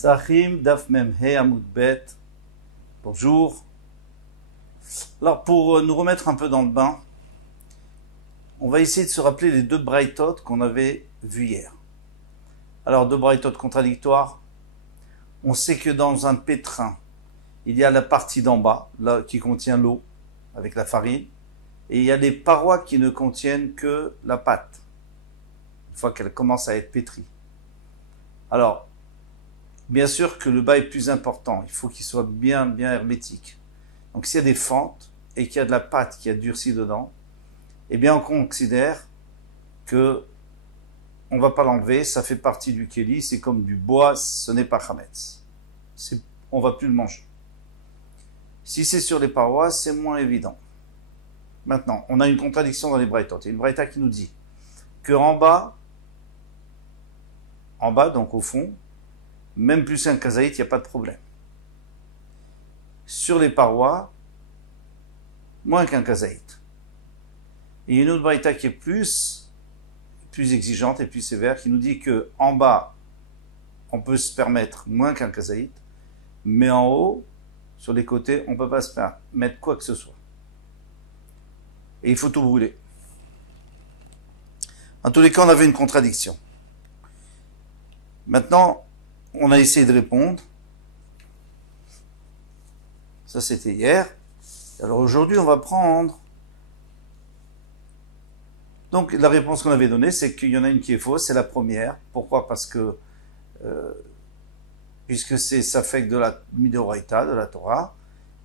Sahim Daf Mem He Amud Bet. Bonjour. Alors pour nous remettre un peu dans le bain, on va essayer de se rappeler les deux braïtot qu'on avait vus hier. Alors deux braïtot contradictoires. On sait que dans un pétrin, il y a la partie d'en bas, là, qui contient l'eau avec la farine, et il y a les parois qui ne contiennent que la pâte, une fois qu'elle commence à être pétrie. Alors, bien sûr que le bas est plus important, il faut qu'il soit bien hermétique. Donc s'il y a des fentes et qu'il y a de la pâte qui a durci dedans, eh bien on considère que on ne va pas l'enlever, ça fait partie du kéli, c'est comme du bois, ce n'est pas chametz. On ne va plus le manger. Si c'est sur les parois, c'est moins évident. Maintenant, on a une contradiction dans les braïtot. Il y a une braïta qui nous dit que en bas, donc au fond, même plus qu'un kazaït, il n'y a pas de problème. Sur les parois, moins qu'un kazaït. Et il y a une autre braïta qui est plus exigeante et plus sévère, qui nous dit que en bas, on peut se permettre moins qu'un kazaït, mais en haut, sur les côtés, on ne peut pas se permettre quoi que ce soit. Et il faut tout brûler. En tous les cas, on avait une contradiction. Maintenant, on a essayé de répondre. Ça, c'était hier. Alors aujourd'hui, on va prendre... Donc, la réponse qu'on avait donnée, c'est qu'il y en a une qui est fausse, c'est la première. Pourquoi ? Parce que, puisque ça fait de la midoraïta, de la Torah,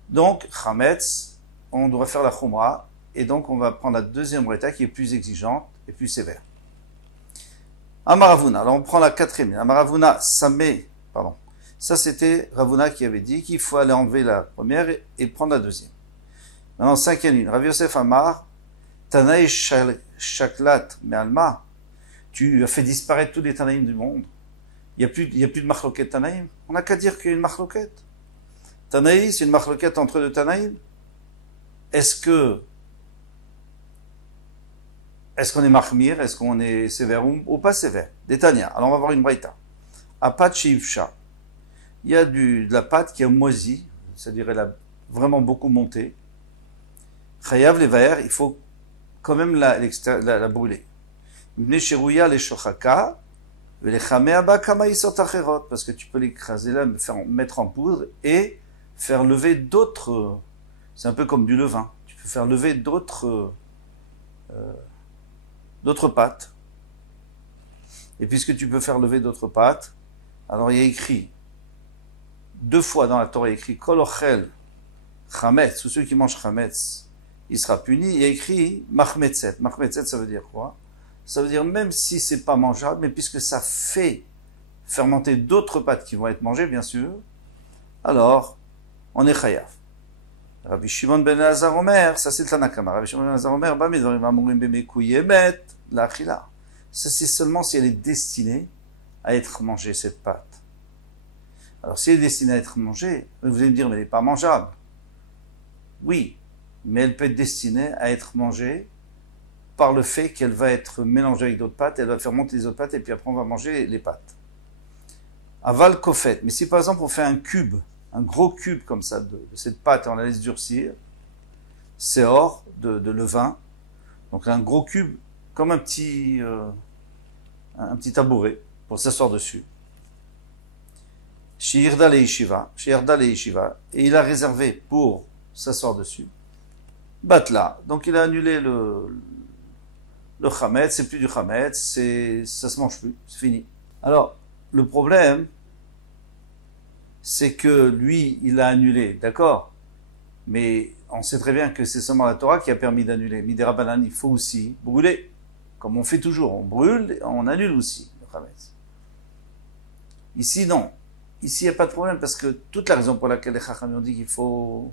donc, chametz, on doit faire la khumra, et donc on va prendre la deuxième braïta qui est plus exigeante et plus sévère. Amaravuna, alors on prend la quatrième. Amaravuna, ça c'était Ravuna qui avait dit qu'il faut aller enlever la première et prendre la deuxième. Maintenant, cinquième ligne. Rav Yosef Amar, Tanaï Shaklat Me'alma, tu as fait disparaître tous les Tanaïm du monde. Il n'y a plus de Machloket Tanaïm. On n'a qu'à dire qu'il y a une Machloket. Tanaï, c'est une Machloket entre deux Tanaïm. Est-ce qu'on est mahmir, est-ce qu'on est sévère ou pas sévère? Détania. Alors on va voir une braïta. Apat sheivcha. Il y a de la pâte qui a moisi, c'est-à-dire elle a vraiment beaucoup monté. Chayav levaer, il faut quand même la brûler. Mne sherouya le shochaka, le chamea ba kama isot acherot, parce que tu peux l'écraser là, mettre en poudre et faire lever d'autres. C'est un peu comme du levain. Tu peux faire lever d'autres pâtes. Et puisque tu peux faire lever d'autres pâtes, alors il y a écrit, 2 fois dans la Torah, il y a écrit Kol ochel chametz, tous ceux qui mangent chametz, il sera puni. Il y a écrit machmetzet. Machmetzet, ça veut dire quoi? Ça veut dire même si c'est pas mangeable, mais puisque ça fait fermenter d'autres pâtes qui vont être mangées, bien sûr, alors on est chayav. Rabbi Shimon ben Elazar Omer, ça c'est le Tanakama. Rabbi Shimon ben Elazar Omer, Bamidvarim Amurim Bemekouyemet, la Achila. Ça c'est seulement si elle est destinée à être mangée, cette pâte. Alors si elle est destinée à être mangée, vous allez me dire, mais elle n'est pas mangeable. Oui, mais elle peut être destinée à être mangée par le fait qu'elle va être mélangée avec d'autres pâtes, elle va faire monter les autres pâtes, et puis après on va manger les pâtes. Aval kofet. Mais si par exemple on fait un gros cube comme ça de cette pâte et on la laisse durcir, c'est hors de levain, donc un gros cube comme un petit tabouret pour s'asseoir dessus. Shirda le yeshiva, et il a réservé pour s'asseoir dessus. Batla, donc il a annulé le chametz, c'est plus du chametz, ça se mange plus, c'est fini. Alors le problème, c'est que lui, il a annulé, d'accord, mais on sait très bien que c'est seulement la Torah qui a permis d'annuler. Midera Banan, il faut aussi brûler, comme on fait toujours, on brûle, on annule aussi le chametz. Ici, non. Ici, il n'y a pas de problème, parce que toute la raison pour laquelle les Chacham ont dit qu'il faut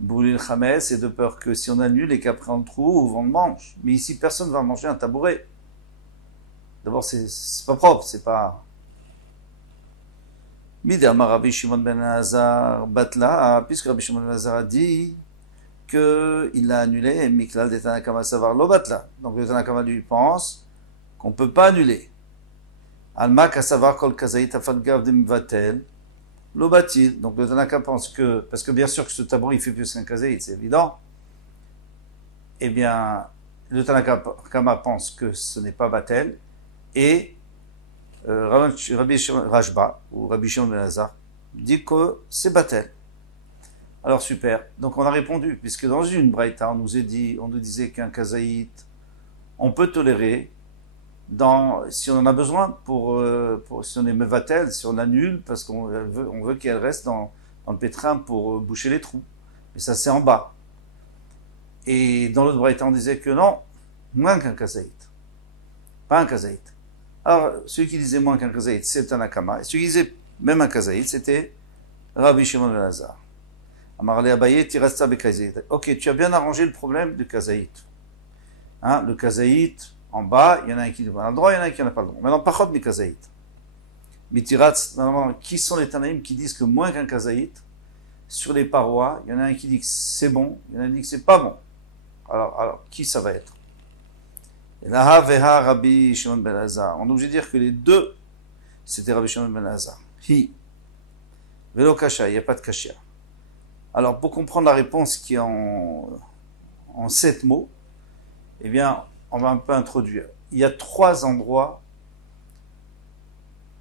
brûler le chametz, c'est de peur que si on annule et qu'après on le trouve, on le mange. Mais ici, personne ne va manger un tabouret. D'abord, c'est pas propre, c'est pas... Midama Rabbi Shimon ben Elazar Batla, puisque Rabbi Shimon ben Elazar a dit qu'il a annulé, Miklal de Tanakama Savar lo Batla. Donc le Tanakama lui pense qu'on ne peut pas annuler. Alma kasavar kol kazaït afadgav de mvatel. L'obatil. Donc le Tanaka pense que, parce que bien sûr que ce tabouret il fait plus qu'un kazaït, c'est évident. Eh bien, le Tanaka pense que ce n'est pas batel. Et Rabbi Rajba, ou Rabbi Shimon ben Lazar, dit que c'est batel. Alors super. Donc on a répondu, puisque dans une braïta, on nous disait qu'un kazaït, on peut tolérer si on en a besoin si on est mevatel, si on annule, parce qu'on veut qu'elle reste dans le pétrin pour boucher les trous. Mais ça c'est en bas. Et dans l'autre braïta, on disait que non, moins qu'un kazaït. Pas un kazaït. Alors, celui qui disait moins qu'un kazaït, c'est un akama. Et celui qui disait même un kazaït, c'était Rabbi Shimon ben Lazar. Amarle Abaye, tirasta bekazaït. Ok, tu as bien arrangé le problème du kazaït. Hein, le kazaït, en bas, il y en a un qui a le droit, il y en a un qui n'a pas le droit. Maintenant, pachot mi kazaït. Mitiratz, qui sont les Tanaïm qui disent que moins qu'un kazaït, sur les parois, il y en a un qui dit que c'est bon, il y en a un qui dit que c'est pas bon. Alors, qui ça va être? Et là, veha Rabbi Shimon ben Lazar. On est obligé de dire que les deux, c'était Rabbi Shimon ben Lazar. Hi. Velo kasha, il n'y a pas de kasha. Alors, pour comprendre la réponse qui est en 7 mots, eh bien, on va un peu introduire. Il y a 3 endroits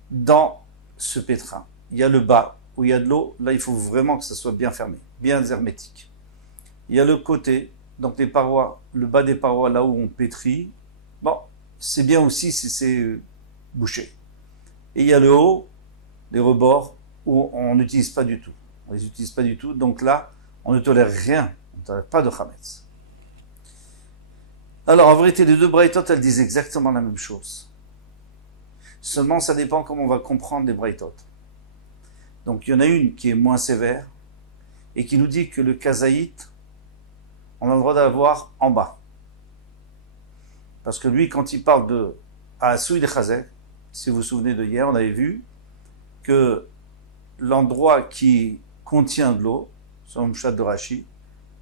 dans ce pétrin. Il y a le bas, où il y a de l'eau. Là, il faut vraiment que ça soit bien fermé, bien hermétique. Il y a le côté, donc les parois, le bas des parois, là où on pétrit. Bon, c'est bien aussi si c'est bouché. Et il y a le haut, les rebords, où on n'utilise pas du tout. On ne les utilise pas du tout. Donc là, on ne tolère rien. On ne tolère pas de chametz. Alors, en vérité, les deux braïtot, elles disent exactement la même chose. Seulement, ça dépend comment on va comprendre les braïtot. Donc, il y en a une qui est moins sévère et qui nous dit que le kazaït, on a le droit d'avoir en bas. Parce que lui, quand il parle de Asouï de Chazek, si vous vous souvenez de hier, on avait vu que l'endroit qui contient de l'eau, selon le chat de Rashi,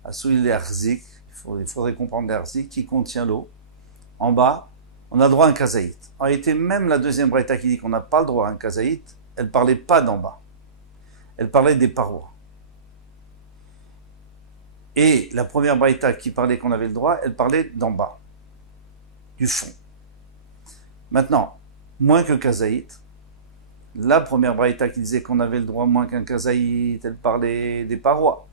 Asouï de Arzik, il faudrait comprendre l'Arzik, qui contient l'eau, en bas, on a le droit à un kazaït. En réalité, même la deuxième braïta qui dit qu'on n'a pas le droit à un kazaït, elle ne parlait pas d'en bas. Elle parlait des parois. Et la première braïta qui parlait qu'on avait le droit, elle parlait d'en bas, du fond. Maintenant, moins que kazaït, la première braïta qui disait qu'on avait le droit moins qu'un kazaït, elle parlait des parois.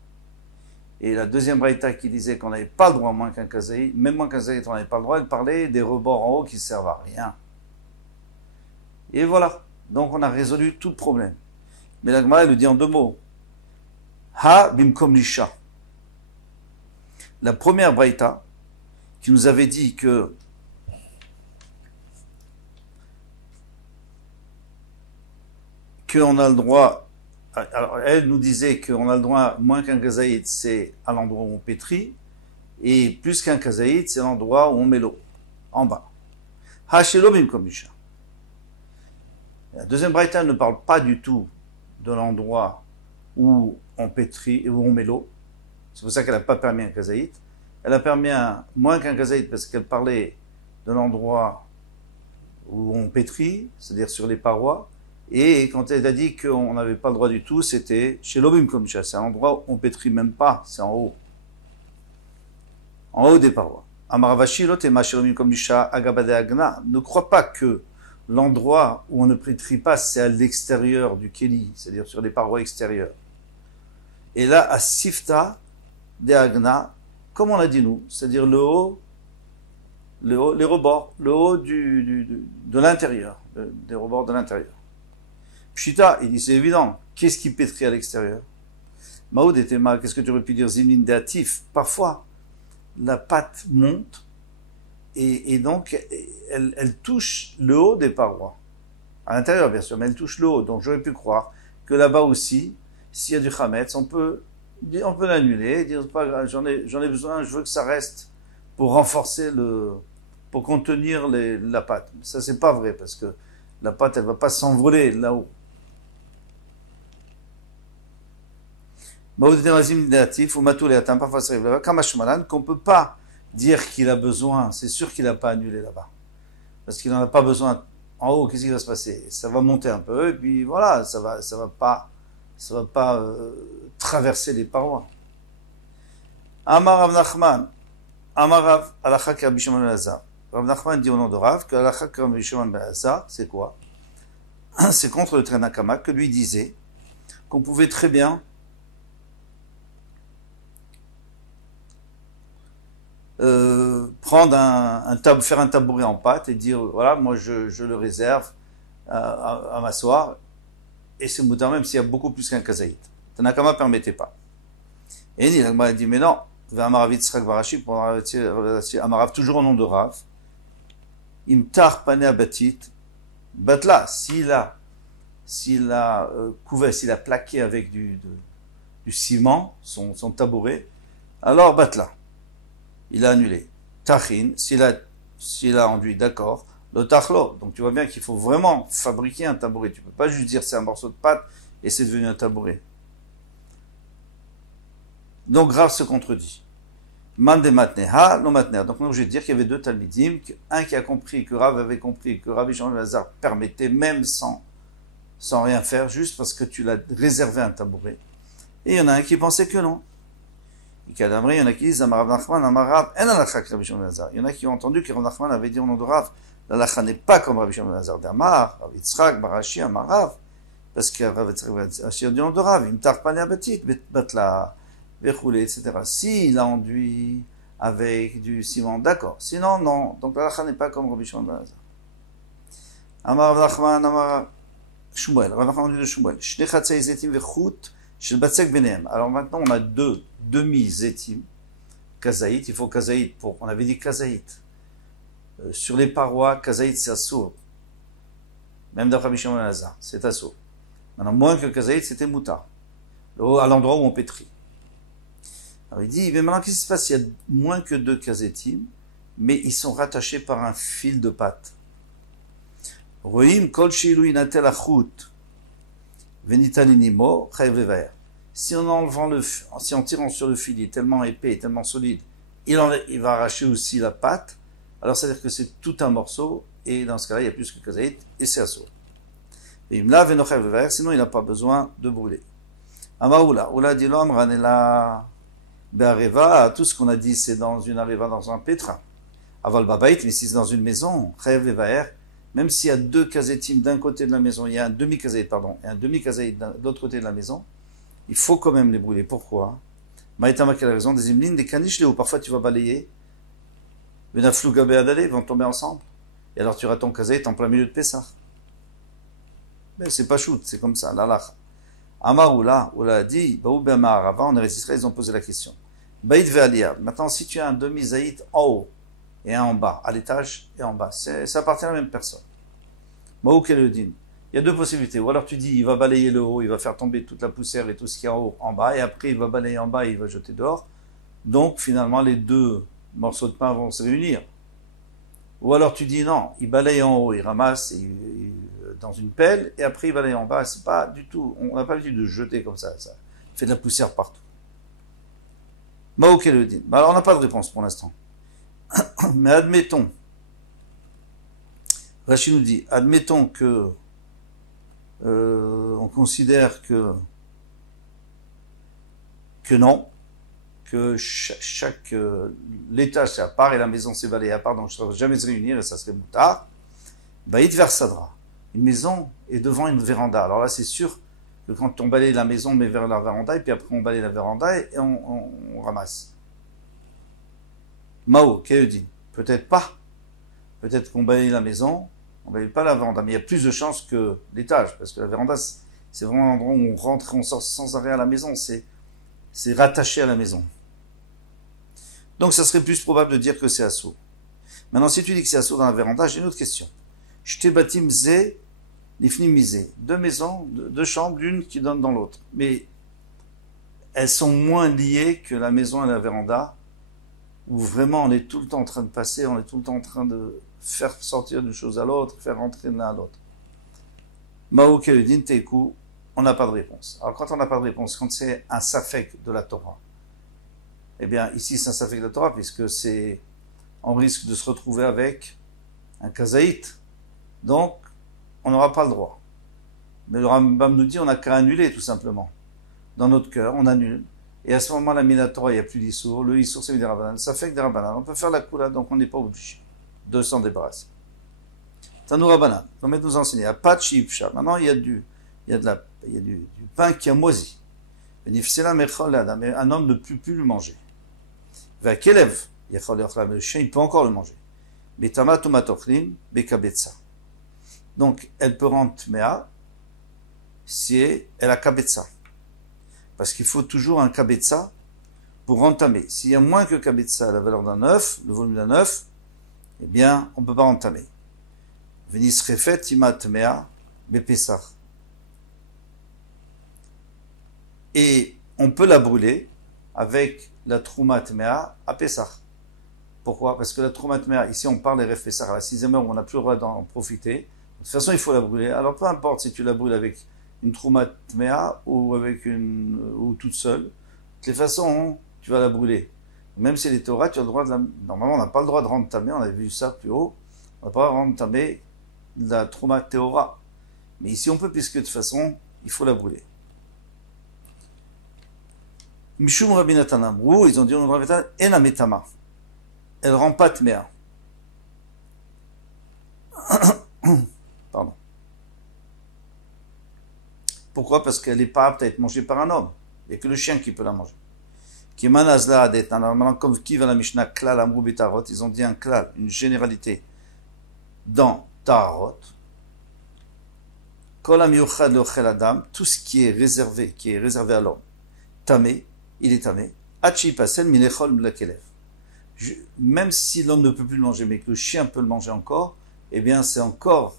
Et la deuxième braïta qui disait qu'on n'avait pas le droit moins qu'un kazaït, même moins qu'un kazaït on n'avait pas le droit, elle parlait des rebords en haut qui ne servent à rien. Et voilà, donc on a résolu tout le problème. Mais la Gemara, elle le dit en 2 mots. Ha bimkom lisha. La première braïta qui nous avait dit que qu'on a le droit, alors elle nous disait qu'on a le droit moins qu'un kazaït, c'est à l'endroit où on pétrit, et plus qu'un kazaït, c'est l'endroit où on met l'eau, en bas. Ha shelo bimkom lisha. La deuxième braïta ne parle pas du tout de l'endroit où on pétrit et où on met l'eau. C'est pour ça qu'elle n'a pas permis un kazaït. Elle a permis moins qu'un kazaït parce qu'elle parlait de l'endroit où on pétrit, c'est-à-dire sur les parois. Et quand elle a dit qu'on n'avait pas le droit du tout, c'était chez l'obim comme ça. C'est un endroit où on pétrit même pas, c'est en haut. En haut des parois. Amaravashilot et Machelobim comme Agabade Agna. Ne crois pas que l'endroit où on ne pétrit pas, c'est à l'extérieur du Kéli, c'est-à-dire sur les parois extérieures. Et là, à Sifta de Agna, comme on l'a dit nous, c'est-à-dire le haut, les rebords, le haut de l'intérieur, des rebords de l'intérieur. Pshita, il dit c'est évident, qu'est-ce qui pétrit à l'extérieur? Maoud était mal, qu'est-ce que tu aurais pu dire? Zimlin datif, parfois la pâte monte et donc elle touche le haut des parois. À l'intérieur bien sûr, mais elle touche le haut, donc j'aurais pu croire que là-bas aussi, s'il y a du chametz, on peut l'annuler, dire pas grave, j'en ai besoin, je veux que ça reste pour renforcer pour contenir la pâte. Ça c'est pas vrai parce que la pâte elle va pas s'envoler là-haut. Parfois ça arrive là-bas, qu'on ne peut pas dire qu'il a besoin, c'est sûr qu'il n'a pas annulé là-bas. Parce qu'il n'en a pas besoin en haut, qu'est-ce qui va se passer? Ça va monter un peu, et puis voilà, ça va pas traverser les parois. Amar Rav Nachman, Amar Rav, Alakha Rabbi Shimon ben Elazar. Rav Nachman dit au nom de Rav que Alakha Rabbi Shimon ben Elazar, c'est quoi? C'est contre le Tanakama que lui disait qu'on pouvait très bien prendre faire un tabouret en pâte et dire voilà, moi je le réserve à m'asseoir, et c'est moutar même s'il y a beaucoup plus qu'un kazaït. Tanakama ne permettait pas. Et il a dit mais non, Amarav Yitzchak Barashi, pour Amarav toujours au nom de Rav, Imtar Panea Batit, Batla, s'il a couvert, s'il a plaqué avec du ciment son tabouret, alors Batla, il a annulé. Tachin, s'il a enduit, d'accord. Le tachlo, donc tu vois bien qu'il faut vraiment fabriquer un tabouret. Tu peux pas juste dire c'est un morceau de pâte et c'est devenu un tabouret. Donc Rav se contredit. Mande matneha, non matneha. Donc je vais dire qu'il y avait deux talmidim, un qui a compris, que Rav avait compris, que Rabbi Shimon ben Elazar permettait même sans rien faire, juste parce que tu l'as réservé un tabouret. Et il y en a un qui pensait que non. Il y en a qui disent Amarav Nachman, Amarav, en alakha Rabbi Shimon ben Elazar. Il y en a qui ont entendu que Rav Nachman avait dit au nom de Rav, l'alakha n'est pas comme Rabbi Shimon ben Elazar d'Amar, Rav Yitzchak, Barashi, Amarav, parce que Rav Yitzchak a dit au nom de Rav, il me tarpe pas batit, batla, verroulé, etc. S'il a enduit avec du ciment, d'accord. Sinon, non. Donc l'alakha n'est pas comme Rabbi Shimon ben Elazar. Amarav Nachman, Amarav Shmuel, Rav Nachman dit de Shmuel, Shnei chatzei zetim vechut shel batzek benehem. Alors maintenant, on a deux demi-zétim, kazaït, il faut kazaït pour, on avait dit kazaït. Sur les parois, kazaït c'est assour. Même d'après Rabbi Shimon ben Elazar, c'est assour. Maintenant, moins que kazaït, c'était moutar. À l'endroit où on pétrit. Alors il dit, mais maintenant, qu'est-ce qui se passe? Il y a moins que deux kazétim, mais ils sont rattachés par un fil de pâte. Roim kol shilu inatel achut venitalinimo chayev levaer. Si en tirant sur le fil, il est tellement épais, tellement solide, il va arracher aussi la pâte. Alors c'est-à-dire que c'est tout un morceau, et dans ce cas-là, il y a plus que kazaït, et c'est assour. Sinon il n'a pas besoin de brûler. Amaoula, Oula dit l'homme, Ranela Be'areva, tout ce qu'on a dit c'est dans une areva, dans un pétrin. Aval Babait, mais si c'est dans une maison, Chayev Levaer, même s'il y a deux kazetim d'un côté de la maison, il y a un demi-kazaït, et un demi-kazaït de l'autre côté de la maison, il faut quand même les brûler. Pourquoi? Maïtama, quelle raison? Des imlines, des caniches, où parfois tu vas balayer, Benaflou Be'adale, vont tomber ensemble. Et alors tu auras ton kazaït en plein milieu de Pessah. Mais c'est pas shoot, c'est comme ça, l'alakha. Amaroula, Oula a dit, Baou Be'amarava, on est resté, ils ont posé la question. Baït Ve'aliyah. Maintenant, si tu as un demi-zaït en haut, et un en bas, à l'étage et en bas, ça appartient à la même personne. Maou Keledin. Il y a deux possibilités. Ou alors tu dis, il va balayer le haut, il va faire tomber toute la poussière et tout ce qui est en haut, en bas, et après il va balayer en bas et il va jeter dehors. Donc finalement, les deux morceaux de pain vont se réunir. Ou alors tu dis, non, il balaye en haut, il ramasse dans une pelle, et après il balaye en bas. C'est pas du tout, on n'a pas l'habitude de jeter comme ça fait de la poussière partout. Maou Keledin. Alors on n'a pas de réponse pour l'instant. Mais admettons, Rachid nous dit, admettons que on considère que non, que chaque l'étage c'est à part et la maison c'est balayée à part, donc je ne jamais se réunir et ça serait moutard. Baït versadra. Une maison est devant une véranda. Alors là c'est sûr que quand on balaye la maison, on met vers la véranda et puis après on balaye la véranda et on ramasse. Mao, Kéudin, peut-être pas. Peut-être qu'on balaye la maison, on balaye pas la véranda, mais il y a plus de chances que l'étage, parce que la véranda, c'est vraiment un endroit où on rentre et on sort sans arrêt à la maison, c'est rattaché à la maison. Donc ça serait plus probable de dire que c'est assaut. Maintenant, si tu dis que c'est assaut dans la véranda, j'ai une autre question. J'te batim zé, nifni misé. Deux maisons, deux chambres, l'une qui donne dans l'autre. Mais elles sont moins liées que la maison et la véranda, où vraiment on est tout le temps en train de passer, on est tout le temps en train de faire sortir d'une chose à l'autre, faire rentrer de l'un à l'autre. Mao Keledin Teiku, on n'a pas de réponse. Alors quand on n'a pas de réponse, quand c'est un safek de la Torah, eh bien ici c'est un safek de la Torah, puisque on risque de se retrouver avec un kazaït. Donc on n'aura pas le droit. Mais le Rambam nous dit, on n'a qu'à annuler tout simplement. Dans notre cœur, on annule. Et à ce moment-là, Minatora, il n'y a plus d'Issour. Le Issour, c'est des Rabbanan. Ça fait que des Rabbanan. On peut faire la Kula, donc on n'est pas obligé de s'en débarrasser. Tanou Rabbanan. On va nous enseigner. Apachi Ipsha. Maintenant, il y a du pain qui a moisi. Mais un homme ne peut plus le manger. Le chien, il peut encore le manger. Donc, elle peut rendre Tmea si elle a Kabetza. Parce qu'il faut toujours un Kabetza pour entamer. S'il y a moins que Kabetza, la valeur d'un œuf, le volume d'un œuf, eh bien, on ne peut pas entamer. Venis refet ima Tmea bepesach. Et on peut la brûler avec la Trouma Tmea à Pesach. Pourquoi? Parce que la Trouma Tmea, ici on parle des Ref Pesach, à la 6e heure où on n'a plus le droit d'en profiter. De toute façon, il faut la brûler. Alors peu importe si tu la brûles avec une Trouma Tmea ou ou toute seule. De toutes les façons, tu vas la brûler. Même si elle est Torah, tu as le droit de la... Normalement, on n'a pas le droit de rendre tamé, on avait vu ça plus haut. On n'a pas le droit de rendre tamé la Trouma Théora. Mais ici on peut, puisque de toute façon, il faut la brûler. Mishum Rabbi Natan Amrou, ils ont dit, Rabbi Natan, en ametama. Elle rend pas tmea. Pardon. Pourquoi? Parce qu'elle n'est pas apte à être mangée par un homme. Il n'y a que le chien qui peut la manger. Kiman azla adet. Normalement, comme qui va la Mishnah klal amrou betarot, ils ont dit un klal, une généralité dans tarot. Kol amiyuchad leochel adam, tout ce qui est réservé à l'homme. Tamé, il est tamé. Hachi pasel minechol mlakelev. Même si l'homme ne peut plus le manger, mais que le chien peut le manger encore, eh bien c'est encore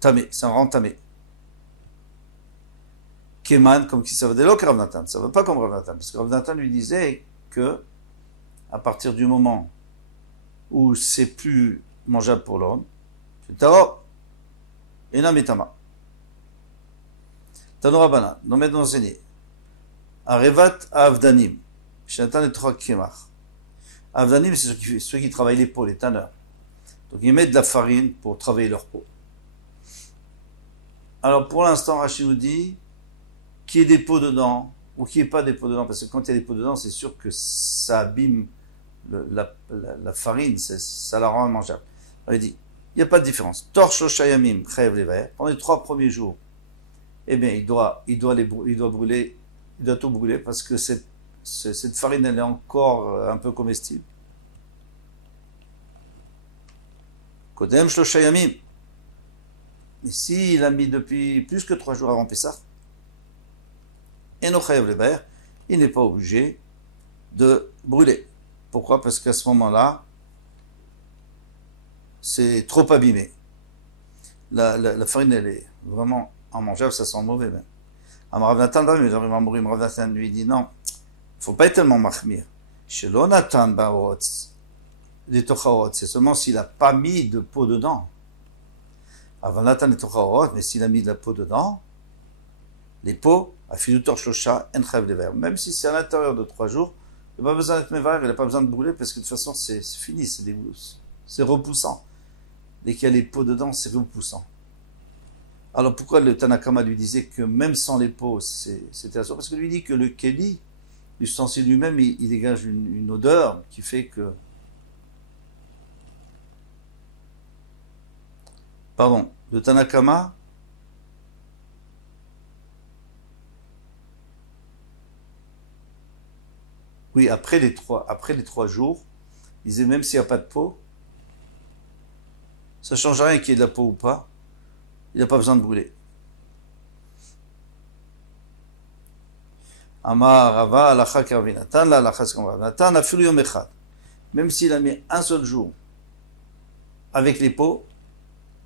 tamé, c'est un rend tamé. Keman, comme qui ça veut dire que Rav Natan, ça ne veut pas comme Rav Natan, parce que Rav Natan lui disait que à partir du moment où c'est plus mangeable pour l'homme, c'est taro, ena metama. Tanora bana, non mais d'enseigner. Arevat avdanim, shenatan et trois kemach. Avdanim, c'est ceux qui travaillent les peaux, les tanneurs. Donc ils mettent de la farine pour travailler leur peau. Alors pour l'instant, Rachid nous dit qu'il y ait des peaux dedans ou qu'il n'y ait pas des peaux dedans, parce que quand il y a des peaux dedans, c'est sûr que ça abîme la farine, ça la rend mangeable. Alors il dit, il n'y a pas de différence. Torche shayamim, crève les verres. Pendant les 3 premiers jours, eh bien il doit brûler, il doit tout brûler parce que cette farine, elle est encore un peu comestible. Kodem shloshayamim. Et s'il a mis depuis plus que 3 jours avant Pessah, Enochayev Leber, il n'est pas obligé de brûler. Pourquoi? Parce qu'à ce moment-là, c'est trop abîmé. La farine, elle est vraiment immangeable, ça sent mauvais même. Rav Natan lui dit non, il ne faut pas être tellement mahmir. Shelo Natan Baorotz, les tochaorot, c'est seulement s'il n'a pas mis de peau dedans. Rav Natan les tochaorot, mais s'il a mis de la peau dedans, les peaux, afilutor shlosha en chayav lever. Même si c'est à l'intérieur de 3 jours, il n'a pas besoin d'être mévar, il n'a pas besoin de brûler parce que de toute façon c'est fini, c'est repoussant. Dès qu'il y a les peaux dedans, c'est repoussant. Alors pourquoi le Tanakama lui disait que même sans les peaux, c'était assuré? Parce que lui dit que le keli, l'ustensile lui-même, il dégage une odeur qui fait que... Pardon, le Tanakama... Oui, après les 3 jours, il disait même s'il n'y a pas de peau, ça ne change rien qu'il y ait de la peau ou pas, il n'a pas besoin de brûler. Amar Rava alacha Rav Natan, la alacha c'est comme Rav Natan, afilu yom echad. Même s'il a mis un seul jour avec les peaux,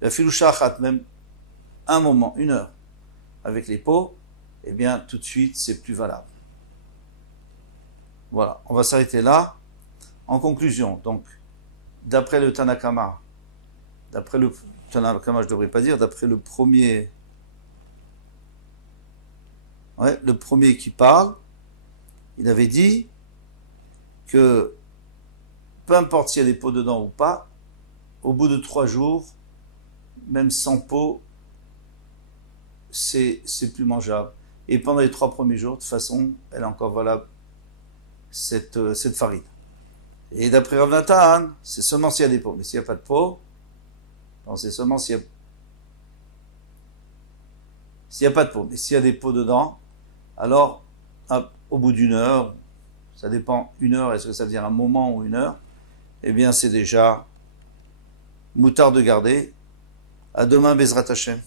afilu shachat, même un moment, 1 heure avec les peaux, eh bien tout de suite c'est plus valable. Voilà, on va s'arrêter là. En conclusion, donc, d'après le Tanakama, je ne devrais pas dire, d'après le premier qui parle, il avait dit que peu importe s'il y a des peaux dedans ou pas, au bout de 3 jours, même sans peau, c'est plus mangeable. Et pendant les 3 premiers jours, de toute façon, elle est encore valable, cette farine. Et d'après Rav Natan, c'est seulement s'il y a des peaux. Mais s'il n'y a pas de peau, c'est seulement s'il n'y a pas de peau. Mais s'il y a des peaux dedans, alors, au bout d'une heure, ça dépend, une heure, est-ce que ça veut dire un moment ou une heure? Eh bien, c'est déjà moutard de garder. À demain, Bezrat Hashem.